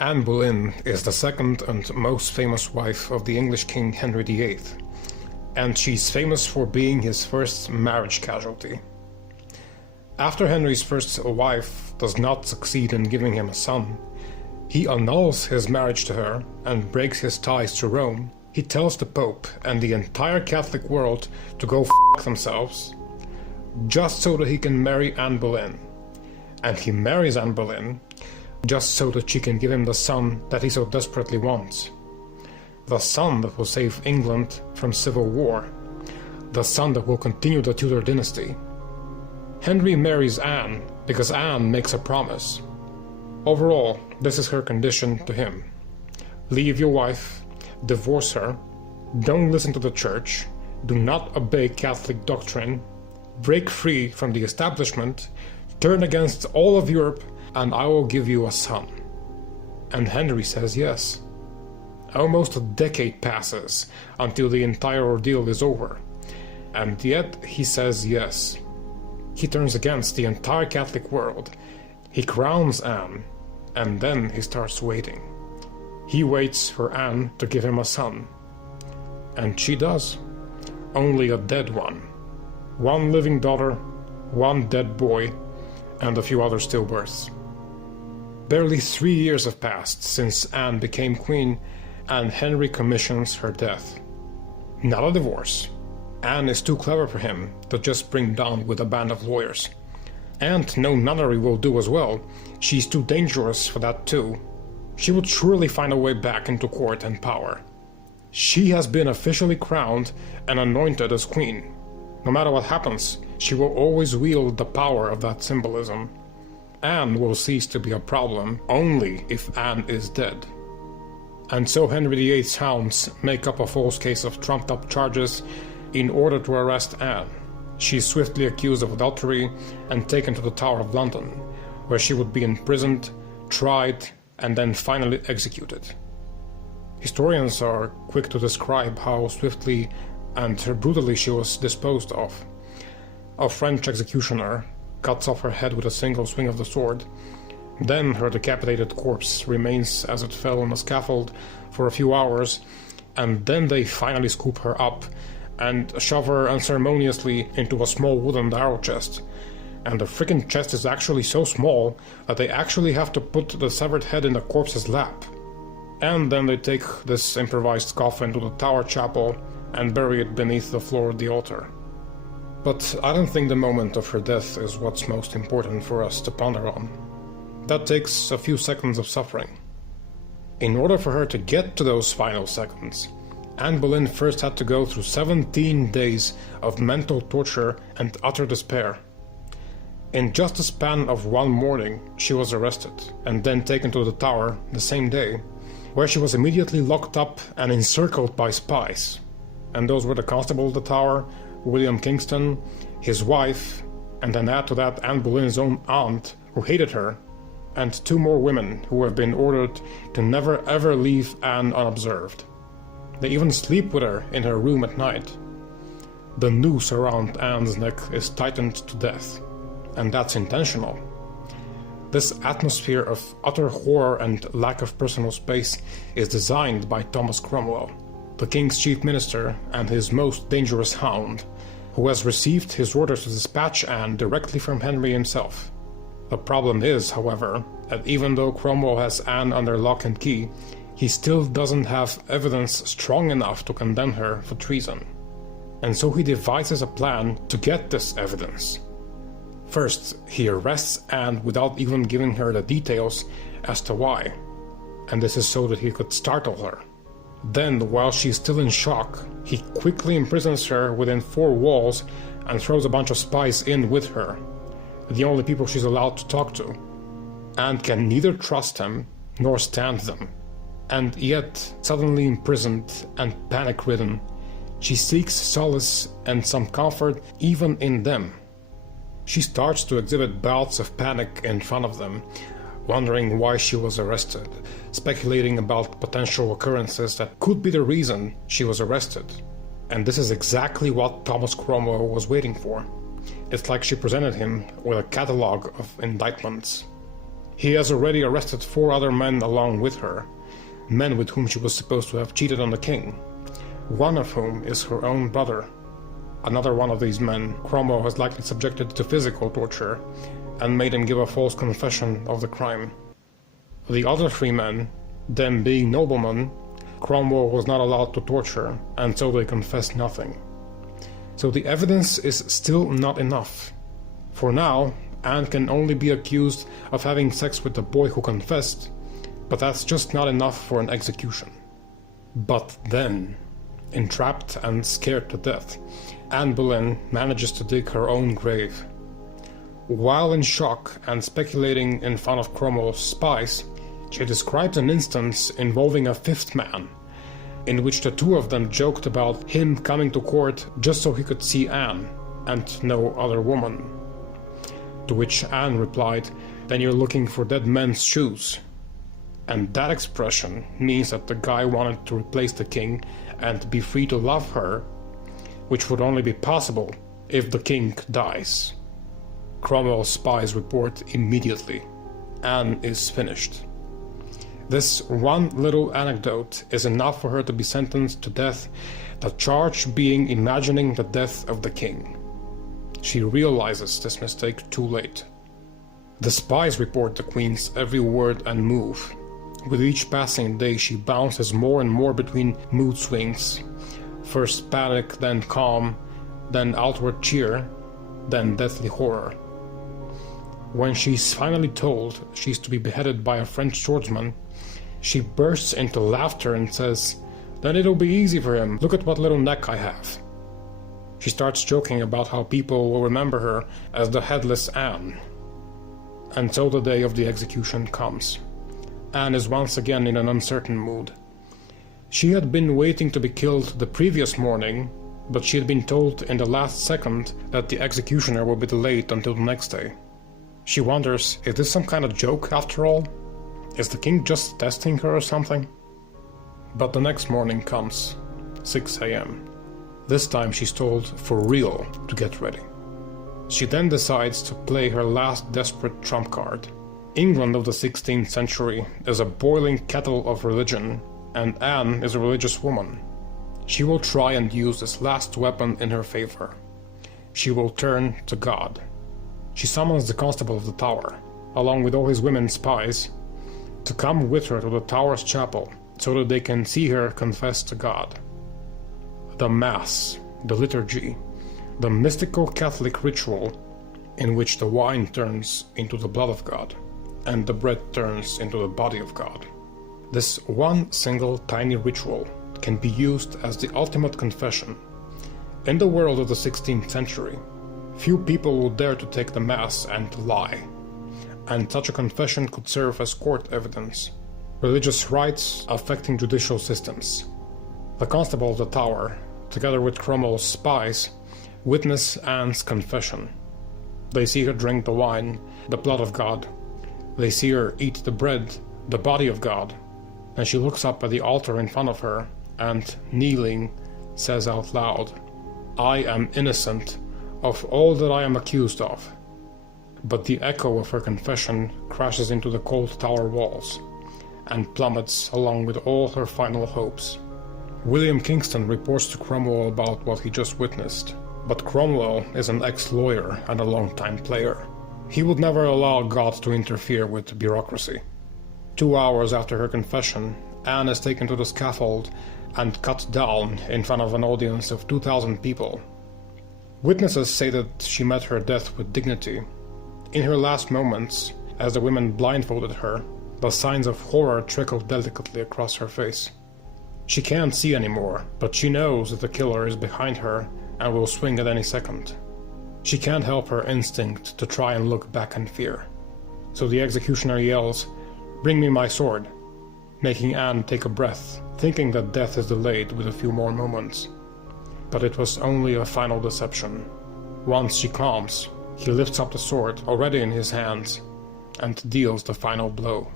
Anne Boleyn is the second and most famous wife of the English King Henry VIII, and she's famous for being his first marriage casualty. After Henry's first wife does not succeed in giving him a son, he annuls his marriage to her and breaks his ties to Rome. He tells the Pope and the entire Catholic world to go f*** themselves, just so that he can marry Anne Boleyn. And he marries Anne Boleyn just so that she can give him the son that he so desperately wants. The son that will save England from civil war. The son that will continue the Tudor dynasty. Henry marries Anne because Anne makes a promise. Overall, this is her condition to him. Leave your wife, divorce her, don't listen to the church, do not obey Catholic doctrine, break free from the establishment, turn against all of Europe, and I will give you a son. And Henry says yes. Almost a decade passes until the entire ordeal is over, and yet he says yes. He turns against the entire Catholic world. He crowns Anne, and then he starts waiting. He waits for Anne to give him a son. And she does. Only a dead one. One living daughter, one dead boy, and a few other stillbirths. Barely 3 years have passed since Anne became queen, and Henry commissions her death. Not a divorce. Anne is too clever for him to just bring down with a band of lawyers. And no nunnery will do as well. She's too dangerous for that too. She would surely find a way back into court and power. She has been officially crowned and anointed as queen. No matter what happens, she will always wield the power of that symbolism. Anne will cease to be a problem only if Anne is dead. And so Henry VIII's hounds make up a false case of trumped-up charges in order to arrest Anne. She is swiftly accused of adultery and taken to the Tower of London, where she would be imprisoned, tried, and then finally executed. Historians are quick to describe how swiftly and brutally she was disposed of. A French executioner cuts off her head with a single swing of the sword. Then her decapitated corpse remains as it fell on a scaffold for a few hours, and then they finally scoop her up and shove her unceremoniously into a small wooden barrel chest. And the frickin' chest is actually so small that they actually have to put the severed head in the corpse's lap. And then they take this improvised coffin to the Tower Chapel and bury it beneath the floor of the altar. But I don't think the moment of her death is what's most important for us to ponder on. That takes a few seconds of suffering. In order for her to get to those final seconds, Anne Boleyn first had to go through 17 days of mental torture and utter despair. In just the span of one morning, she was arrested and then taken to the Tower the same day, where she was immediately locked up and encircled by spies. And those were the Constable of the Tower, William Kingston, his wife, and then add to that Anne Boleyn's own aunt, who hated her, and 2 more women who have been ordered to never ever leave Anne unobserved. They even sleep with her in her room at night. The noose around Anne's neck is tightened to death, and that's intentional. This atmosphere of utter horror and lack of personal space is designed by Thomas Cromwell, the king's chief minister and his most dangerous hound, who has received his orders to dispatch Anne directly from Henry himself. The problem is, however, that even though Cromwell has Anne under lock and key, he still doesn't have evidence strong enough to condemn her for treason. And so he devises a plan to get this evidence. First, he arrests Anne without even giving her the details as to why, and this is so that he could startle her. Then, while she's still in shock, he quickly imprisons her within 4 walls and throws a bunch of spies in with her, the only people she's allowed to talk to. Anne can neither trust him nor stand them, and yet, suddenly imprisoned and panic-ridden, she seeks solace and some comfort even in them. She starts to exhibit bouts of panic in front of them, wondering why she was arrested, speculating about potential occurrences that could be the reason she was arrested. And this is exactly what Thomas Cromwell was waiting for. It's like she presented him with a catalogue of indictments. He has already arrested 4 other men along with her, men with whom she was supposed to have cheated on the king, one of whom is her own brother. Another one of these men Cromwell has likely subjected to physical torture and made him give a false confession of the crime. The other 3 men, them being noblemen, Cromwell was not allowed to torture, and so they confessed nothing. So the evidence is still not enough. For now, Anne can only be accused of having sex with the boy who confessed, but that's just not enough for an execution. But then, entrapped and scared to death, Anne Boleyn manages to dig her own grave. While in shock and speculating in front of Cromwell's spies, she describes an instance involving a 5th man, in which the 2 of them joked about him coming to court just so he could see Anne, and no other woman. To which Anne replied, "Then you're looking for dead men's shoes." And that expression means that the guy wanted to replace the king and be free to love her, which would only be possible if the king dies. Cromwell's spies report immediately. Anne is finished. This one little anecdote is enough for her to be sentenced to death, the charge being imagining the death of the king. She realizes this mistake too late. The spies report the queen's every word and move. With each passing day she bounces more and more between mood swings. First panic, then calm, then outward cheer, then deathly horror. When she's finally told she's to be beheaded by a French swordsman, she bursts into laughter and says, "Then it'll be easy for him, look at what little neck I have." She starts joking about how people will remember her as the headless Anne. And so the day of the execution comes. Anne is once again in an uncertain mood. She had been waiting to be killed the previous morning, but she had been told in the last second that the executioner will be delayed until the next day. She wonders, is this some kind of joke after all? Is the king just testing her or something? But the next morning comes, 6 a.m. This time she's told for real to get ready. She then decides to play her last desperate trump card. England of the 16th century is a boiling kettle of religion, and Anne is a religious woman. She will try and use this last weapon in her favor. She will turn to God. She summons the constable of the tower, along with all his women spies, to come with her to the tower's chapel so that they can see her confess to God. The Mass, the liturgy, the mystical Catholic ritual in which the wine turns into the blood of God and the bread turns into the body of God. This one single tiny ritual can be used as the ultimate confession. In the world of the 16th century, few people would dare to take the Mass and lie, and such a confession could serve as court evidence. Religious rites affecting judicial systems. The constable of the tower, together with Cromwell's spies, witness Anne's confession. They see her drink the wine, the blood of God. They see her eat the bread, the body of God. And she looks up at the altar in front of her and, kneeling, says out loud, "I am innocent of all that I am accused of." But the echo of her confession crashes into the cold tower walls and plummets along with all her final hopes. William Kingston reports to Cromwell about what he just witnessed, but Cromwell is an ex-lawyer and a long-time player. He would never allow God to interfere with bureaucracy. 2 hours after her confession, Anne is taken to the scaffold and cut down in front of an audience of 2,000 people. Witnesses say that she met her death with dignity. In her last moments, as the women blindfolded her, the signs of horror trickled delicately across her face. She can't see anymore, but she knows that the killer is behind her and will swing at any second. She can't help her instinct to try and look back in fear. So the executioner yells, "Bring me my sword," making Anne take a breath, thinking that death is delayed with a few more moments. But it was only a final deception. Once she calms, he lifts up the sword already in his hands and deals the final blow.